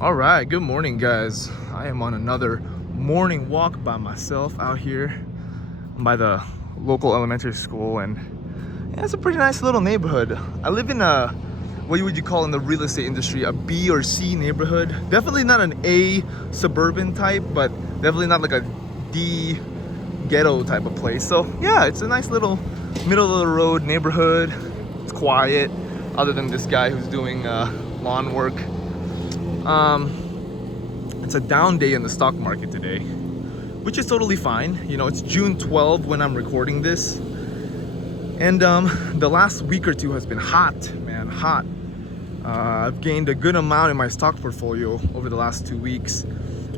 All right, good morning, guys. I am on another morning walk by myself out here by the local elementary school, and yeah, it's a pretty nice little neighborhood. I live in a what would you call in the real estate industry a B or C neighborhood. Definitely not an A suburban type, but definitely not like a D ghetto type of place. So yeah, it's a nice little middle of the road neighborhood. It's quiet, other than this guy who's doing lawn work. It's a down day in the stock market today, which is totally fine. You know, it's June 12 when I'm recording this. And the last week or two has been hot, man, hot. I've gained a good amount in my stock portfolio over the last 2 weeks.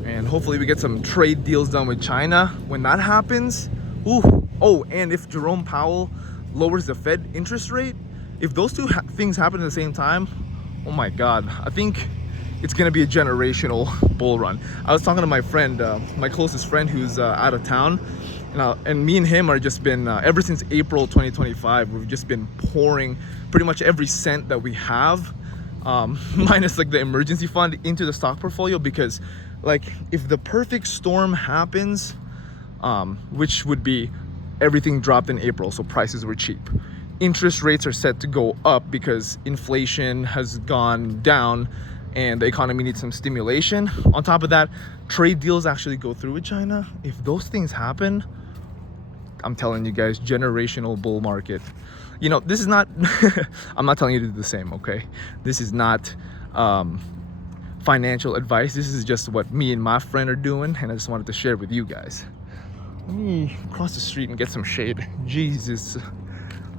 And hopefully we get some trade deals done with China. When that happens, ooh, oh, and if Jerome Powell lowers the Fed interest rate, if those two things happen at the same time, oh my God, I think it's gonna be a generational bull run. I was talking to my friend, my closest friend who's out of town, and me and him are just been, ever since April 2025, we've just been pouring pretty much every cent that we have, minus like the emergency fund, into the stock portfolio, because like if the perfect storm happens, which would be everything dropped in April, so prices were cheap. Interest rates are set to go up because inflation has gone down and the economy needs some stimulation. On top of that, trade deals actually go through with China. If those things happen, I'm telling you guys, generational bull market. You know, this is not, I'm not telling you to do the same, okay? This is not financial advice. This is just what me and my friend are doing, and I just wanted to share with you guys. Let me cross the street and get some shade. Jesus,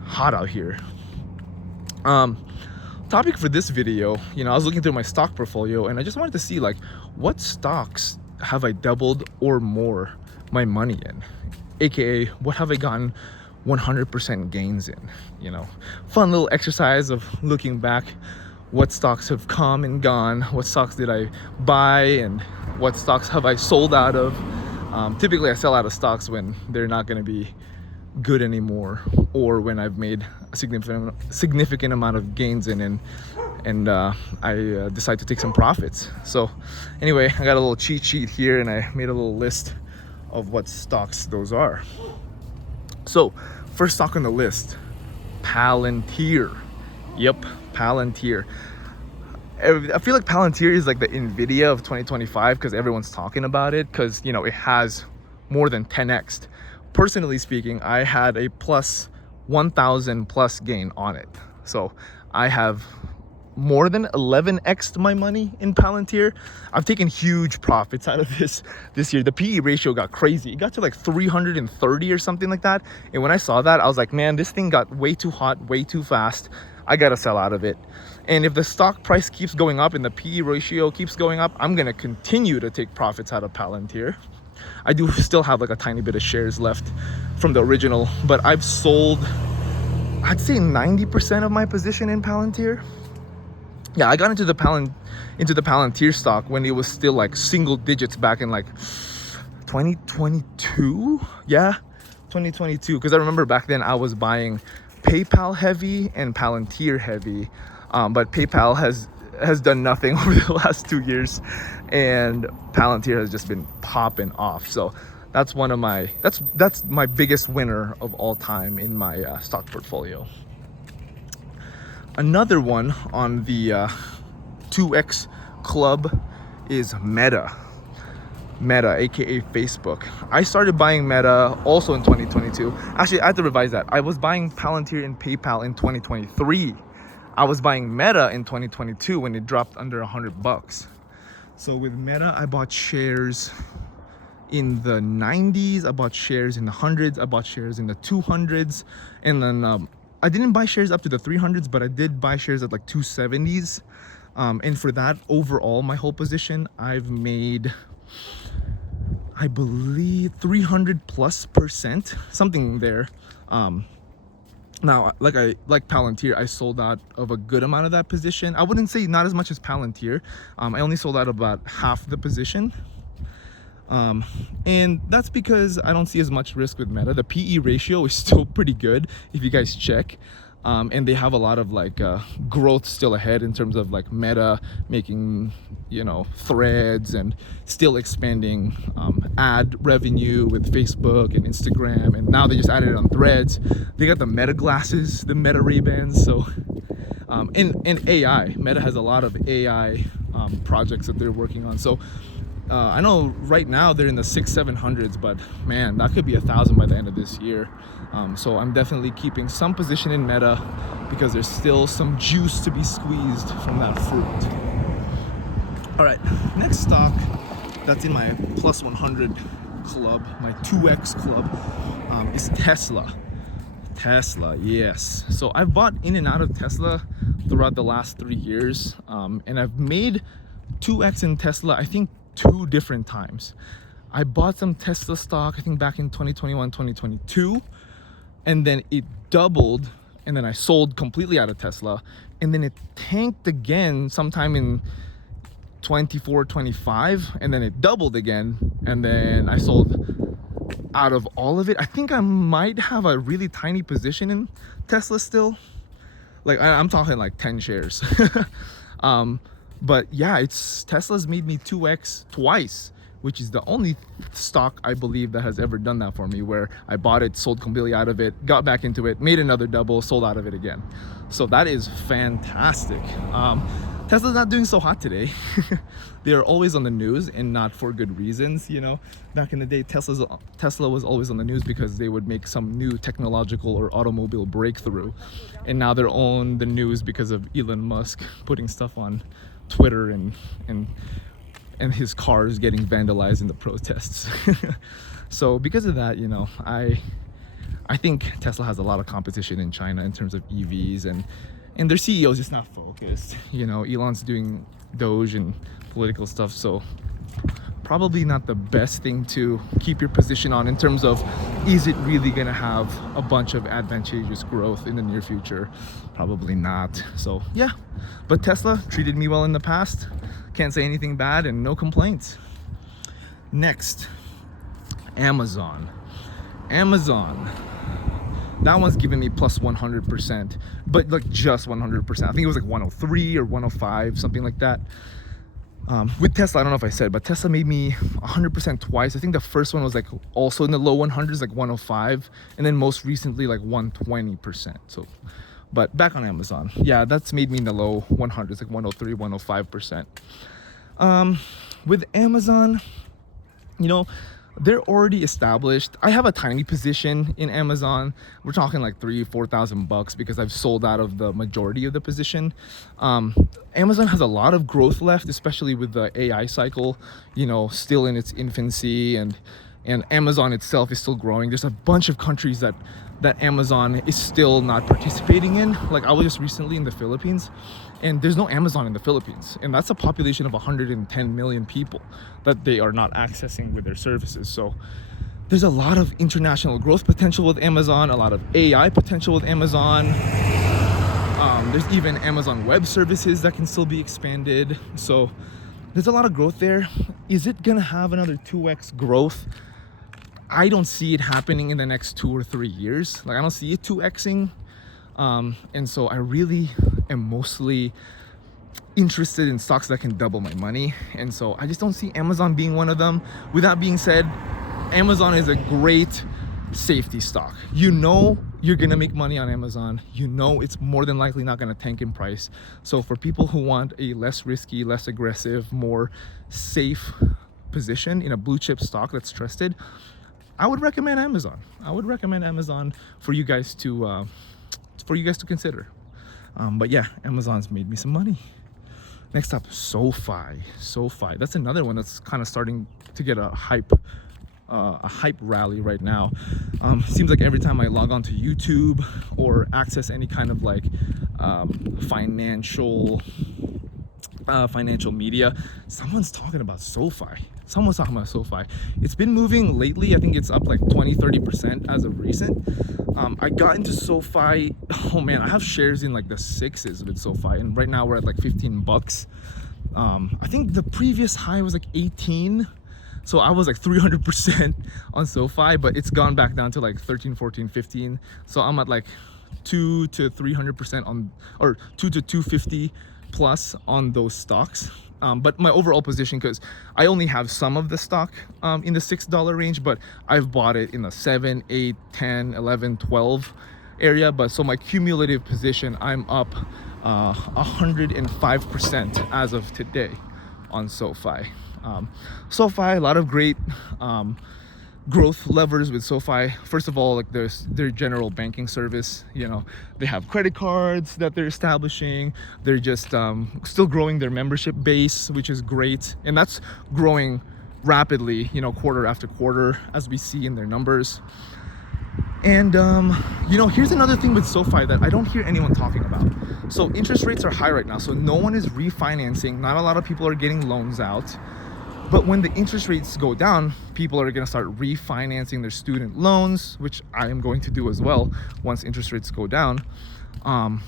hot out here. Topic for this video, you know, I was looking through my stock portfolio and I just wanted to see like what stocks have I doubled or more my money in, aka what have I gotten 100% gains in. You know, fun little exercise of looking back, what stocks have come and gone, what stocks did I buy, and what stocks have I sold out of. Typically I sell out of stocks when they're not going to be good anymore, or when I've made a significant amount of gains in, and I decide to take some profits. So anyway, I got a little cheat sheet here and I made a little list of what stocks those are. So first stock on the list, Palantir. Yep, Palantir. I feel like Palantir is like the Nvidia of 2025 because everyone's talking about it, because you know it has more than 10x. Personally speaking, I had a plus 1,000 plus gain on it. So I have more than 11x my money in Palantir. I've taken huge profits out of this year. The PE ratio got crazy. It got to like 330 or something like that. And when I saw that, I was like, man, this thing got way too hot, way too fast. I gotta sell out of it. And if the stock price keeps going up and the PE ratio keeps going up, I'm gonna continue to take profits out of Palantir. I do still have like a tiny bit of shares left from the original, but I've sold, I'd say 90% of my position in Palantir. Yeah, I got into the Palantir stock when it was still like single digits back in like 2022. Yeah, 2022. Because I remember back then I was buying PayPal heavy and Palantir heavy, but PayPal has done nothing over the last 2 years, and Palantir has just been popping off. So that's one of my that's my biggest winner of all time in my stock portfolio. Another one on the 2x club is Meta, aka Facebook. I started buying Meta also in 2022. Actually, I have to revise that. I was buying Palantir and PayPal in 2023. I was buying Meta in 2022 when it dropped under $100. So with Meta, I bought shares in the 90s, I bought shares in the hundreds, I bought shares in the 200s, and then I didn't buy shares up to the 300s, but I did buy shares at like 270s. And for that, overall, my whole position, I've made, I believe, 300+%, something there. Now, like Palantir, I sold out of a good amount of that position. I wouldn't say not as much as Palantir. I only sold out about half the position. And that's because I don't see as much risk with Meta. The PE ratio is still pretty good if you guys check. and they have a lot of like growth still ahead in terms of like Meta making, you know, threads and still expanding ad revenue with Facebook and Instagram, and now they just added it on Threads. They got the Meta glasses, the Meta Ray-Bans. So and AI, Meta has a lot of AI projects that they're working on. So I know right now they're in the 600-700s, but man, that could be 1,000 by the end of this year. So I'm definitely keeping some position in Meta because there's still some juice to be squeezed from that fruit. All right, next stock that's in my plus 100 club, my 2x club, is Tesla. Tesla, yes. So I've bought in and out of Tesla throughout the last 3 years, and I've made 2x in Tesla, I think 2 different times. I bought some Tesla stock, I think back in 2021, 2022, and then it doubled, and then I sold completely out of Tesla, and then it tanked again sometime in 24, 25, and then it doubled again, and then I sold out of all of it. I think I might have a really tiny position in Tesla still. Like I'm talking like 10 shares. But yeah, Tesla's made me 2x twice, which is the only stock I believe that has ever done that for me, where I bought it, sold completely out of it, got back into it, made another double, sold out of it again. So that is fantastic. Tesla's not doing so hot today. They are always on the news, and not for good reasons. You know, back in the day, Tesla was always on the news because they would make some new technological or automobile breakthrough, and now they're on the news because of Elon Musk putting stuff on Twitter and his cars getting vandalized in the protests. So because of that, you know, I think Tesla has a lot of competition in China in terms of EVs, and their CEO is just not focused. You know, Elon's doing Doge and political stuff, so probably not the best thing to keep your position on in terms of, is it really gonna have a bunch of advantageous growth in the near future? Probably not. So yeah, but Tesla treated me well in the past. Can't say anything bad, and no complaints. Next, Amazon. That one's giving me plus 100%, but like just 100%. I think it was like 103 or 105, something like that. With Tesla, I don't know if I said, but Tesla made me 100% twice. I think the first one was like also in the low 100s, like 105, and then most recently like 120%. So, but back on Amazon, yeah, that's made me in the low 100s, like 103, 105%. With Amazon, you know, they're already established. I have a tiny position in Amazon. We're talking like $3,000-4,000 because I've sold out of the majority of the position. Amazon has a lot of growth left, especially with the AI cycle, you know, still in its infancy, and Amazon itself is still growing. There's a bunch of countries that Amazon is still not participating in. Like I was just recently in the Philippines, and there's no Amazon in the Philippines, and that's a population of 110 million people that they are not accessing with their services. So there's a lot of international growth potential with Amazon, a lot of AI potential with Amazon. There's even Amazon Web Services that can still be expanded. So there's a lot of growth there. Is it gonna have another 2x growth? I don't see it happening in the next 2 or 3 years. Like I don't see it 2xing. And so I really am mostly interested in stocks that can double my money. And so I just don't see Amazon being one of them. With that being said, Amazon is a great safety stock. You know you're gonna make money on Amazon. You know it's more than likely not gonna tank in price. So for people who want a less risky, less aggressive, more safe position in a blue chip stock that's trusted, I would recommend Amazon. I would recommend Amazon for you guys to consider. But yeah, Amazon's made me some money. Next up, SoFi. That's another one that's kind of starting to get a hype rally right now. Seems like every time I log on to YouTube or access any kind of like financial media, someone's talking about SoFi. It's been moving lately. I think it's up like 20-30% as of recent. I got into SoFi. Oh man, I have shares in like the 6s with SoFi, and right now we're at like $15. I think the previous high was like 18, so I was like 300% on SoFi, but it's gone back down to like 13, 14, 15. So I'm at like 2 to 300% on, or 2 to 250 plus on those stocks. But my overall position, because I only have some of the stock in the $6 range, but I've bought it in the 7, 8, 10, 11, 12 area. But so my cumulative position, I'm up 105% as of today on SoFi. SoFi, a lot of great growth levers with SoFi. First of all, like there's their general banking service. You know, they have credit cards that they're establishing. They're just still growing their membership base, which is great, and that's growing rapidly, you know, quarter after quarter, as we see in their numbers. And you know, here's another thing with SoFi that I don't hear anyone talking about. So interest rates are high right now, so no one is refinancing. Not a lot of people are getting loans out. But when the interest rates go down, people are going to start refinancing their student loans, which I am going to do as well. Once interest rates go down,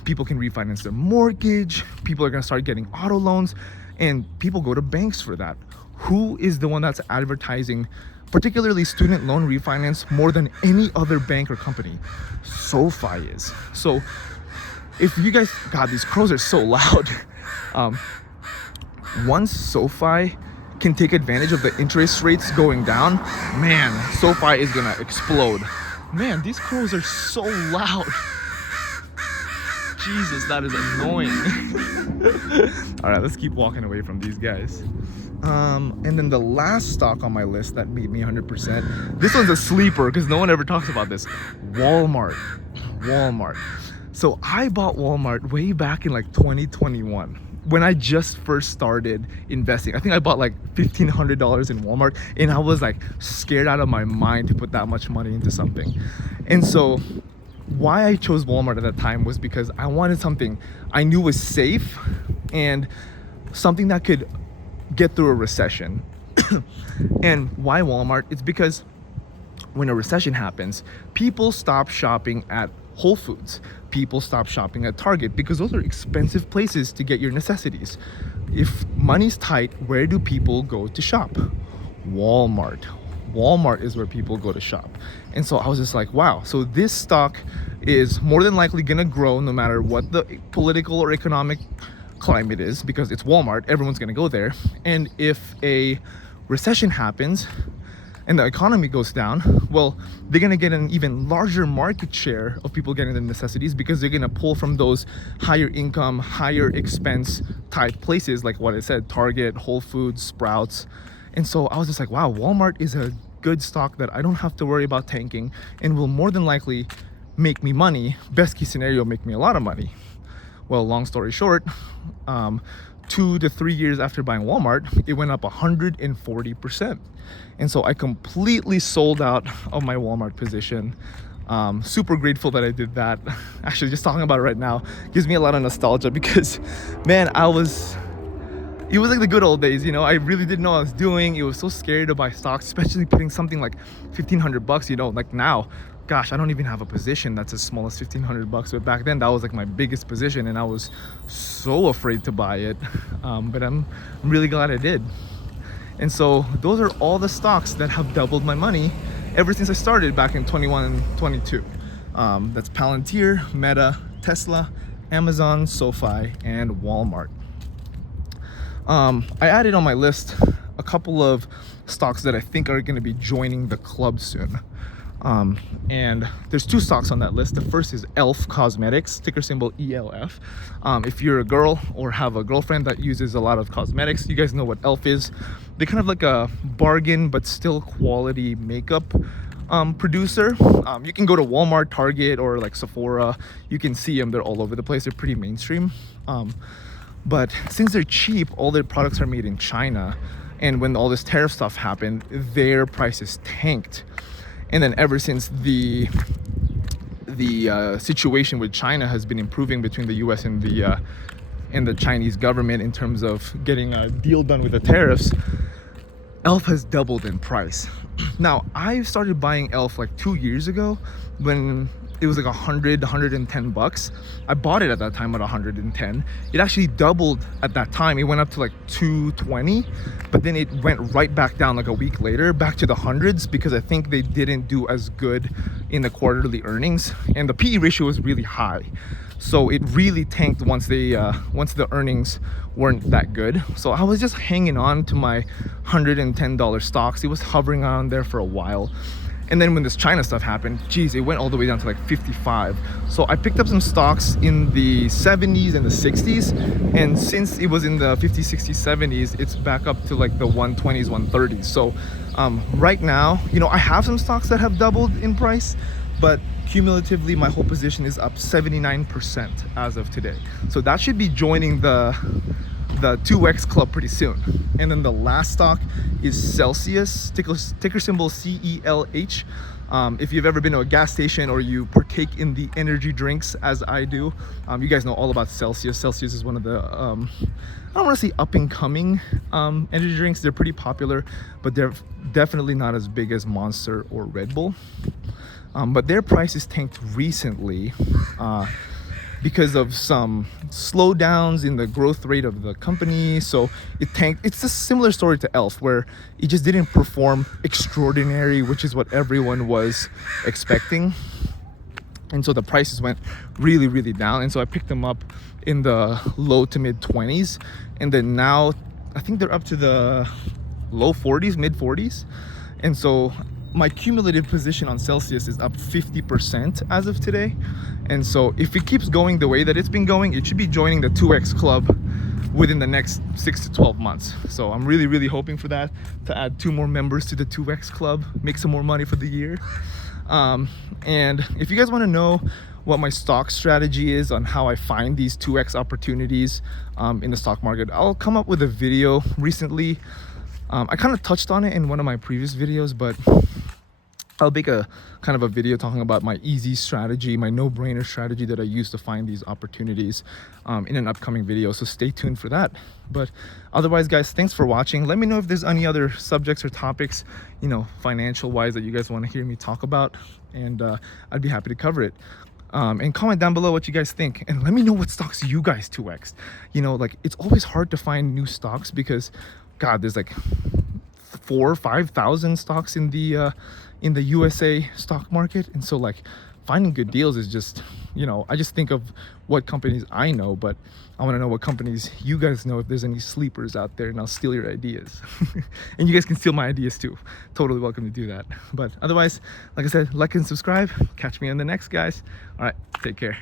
people can refinance their mortgage. People are going to start getting auto loans, and people go to banks for that. Who is the one that's advertising, particularly student loan refinance, more than any other bank or company? SoFi is. So if you guys, God, these crows are so loud. Once SoFi can take advantage of the interest rates going down, man, SoFi is gonna explode. Man, these crows are so loud. Jesus, that is annoying. All right, let's keep walking away from these guys. And then the last stock on my list that beat me 100%. This one's a sleeper because no one ever talks about this. Walmart. So I bought Walmart way back in like 2021. When I just first started investing. I think I bought like $1,500 in Walmart, and I was like scared out of my mind to put that much money into something. And so why I chose Walmart at that time was because I wanted something I knew was safe and something that could get through a recession. And why Walmart? It's because when a recession happens, people stop shopping at Whole Foods. People stop shopping at Target because those are expensive places to get your necessities. If money's tight, where do people go to shop? Walmart. Walmart is where people go to shop. And so I was just like, wow, so this stock is more than likely gonna grow no matter what the political or economic climate is, because it's Walmart, everyone's gonna go there. And if a recession happens and the economy goes down, well, they're gonna get an even larger market share of people getting the necessities because they're gonna pull from those higher income, higher expense type places, like what I said, Target, Whole Foods, Sprouts. And so I was just like, wow, Walmart is a good stock that I don't have to worry about tanking and will more than likely make me money. Best case scenario, make me a lot of money. Well, long story short, 2 to 3 years after buying Walmart, it went up 140%. And so I completely sold out of my Walmart position. Super grateful that I did that. Actually, just talking about it right now gives me a lot of nostalgia because, man, it was like the good old days, you know. I really didn't know what I was doing. It was so scary to buy stocks, especially putting something like $1,500, you know, like now. Gosh, I don't even have a position that's as small as $1,500, but back then that was like my biggest position, and I was so afraid to buy it. But I'm really glad I did. And so those are all the stocks that have doubled my money ever since I started back in 21 and 22. That's Palantir, Meta, Tesla, Amazon, SoFi, and Walmart. I added on my list a couple of stocks that I think are going to be joining the club soon. And there's 2 stocks on that list. The first is ELF Cosmetics, ticker symbol ELF. If you're a girl or have a girlfriend that uses a lot of cosmetics, you guys know what ELF is. They're kind of like a bargain but still quality makeup producer. You can go to Walmart, Target, or like Sephora. You can see them. They're all over the place. They're pretty mainstream. But since they're cheap, all their products are made in China. And when all this tariff stuff happened, their prices tanked. And then ever since the situation with China has been improving between the US and the Chinese government in terms of getting a deal done with the tariffs, ELF has doubled in price. Now, I started buying ELF like 2 years ago when it was like 110 bucks. I bought it at that time at 110. It actually doubled at that time. It went up to like 220, but then it went right back down like a week later, back to the hundreds, because I think they didn't do as good in the quarterly earnings, and the PE ratio was really high. So it really tanked once the earnings weren't that good. So I was just hanging on to my $110 stocks. It was hovering around there for a while. And then when this China stuff happened, geez, it went all the way down to like 55. So I picked up some stocks in the 70s and the 60s. And since it was in the 50s, 60s, 70s, it's back up to like the 120s, 130s. So right now, you know, I have some stocks that have doubled in price, but cumulatively my whole position is up 79% as of today. So that should be joining the 2x club pretty soon. And then the last stock is Celsius, ticker symbol CELH. If you've ever been to a gas station or you partake in the energy drinks as I do, you guys know all about Celsius. Celsius is one of the I don't want to say up and coming energy drinks. They're pretty popular, but they're definitely not as big as Monster or Red Bull. But their prices tanked recently because of some slowdowns in the growth rate of the company. So it tanked. It's a similar story to Elf, where it just didn't perform extraordinary, which is what everyone was expecting. And so the prices went really, really down. And so I picked them up in the low to mid 20s. And then now I think they're up to the low 40s, mid 40s. And so my cumulative position on Celsius is up 50% as of today. And so if it keeps going the way that it's been going, it should be joining the 2x club within the next 6 to 12 months. So I'm really, really hoping for that, to add 2 more members to the 2x club, make some more money for the year. And if you guys want to know what my stock strategy is on how I find these 2x opportunities in the stock market, I'll come up with a video recently. I kind of touched on it in one of my previous videos, but I'll make a kind of a video talking about my easy strategy, my no-brainer strategy that I use to find these opportunities in an upcoming video. So stay tuned for that. But otherwise, guys, thanks for watching. Let me know if there's any other subjects or topics, you know, financial wise, that you guys want to hear me talk about, and I'd be happy to cover it. And comment down below what you guys think, and let me know what stocks you guys 2x. You know, like, it's always hard to find new stocks because, God, there's like 4,000 or 5,000 stocks in the USA stock market. And so like finding good deals is just, you know, I just think of what companies I know, but I want to know what companies you guys know, if there's any sleepers out there, and I'll steal your ideas. And you guys can steal my ideas too. Totally welcome to do that. But otherwise, like I said, like and subscribe. Catch me on the next, guys. All right, take care.